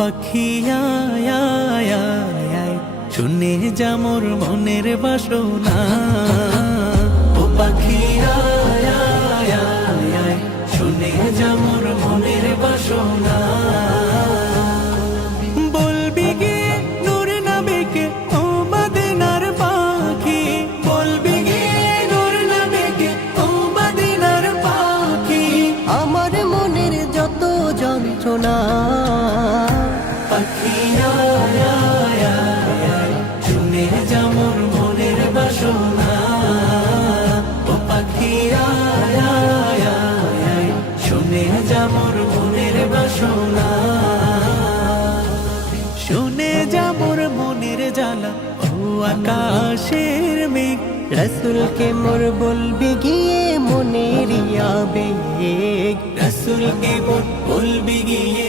পাখি আয় আয় আয় আয়, শুনে যা মোর মনের বাসনা। ও পাখি আয় আয় আয় আয়, শুনে যা মোর মনের বাসনা। বলবি গিয়ে নূর নবীকে ও মদিনার পাখি, বলবি গিয়ে নূর নবীকে ও মদিনার পাখি। আমার মনের যত যন্ত্রণা পাখি আয় আয় আয় আয়, শুনে যা মোর মনের বাসনা। ও পাখি আয় আয় আয় আয়, শুনে যা মোর মনের বাসনা। শুনে যা মোর মনের জ্বালা ও আকাশের মেঘ, রসুলকে মোর বলবি গিয়ে মনের আবেগ। রসুলকে মোর বলবি গিয়ে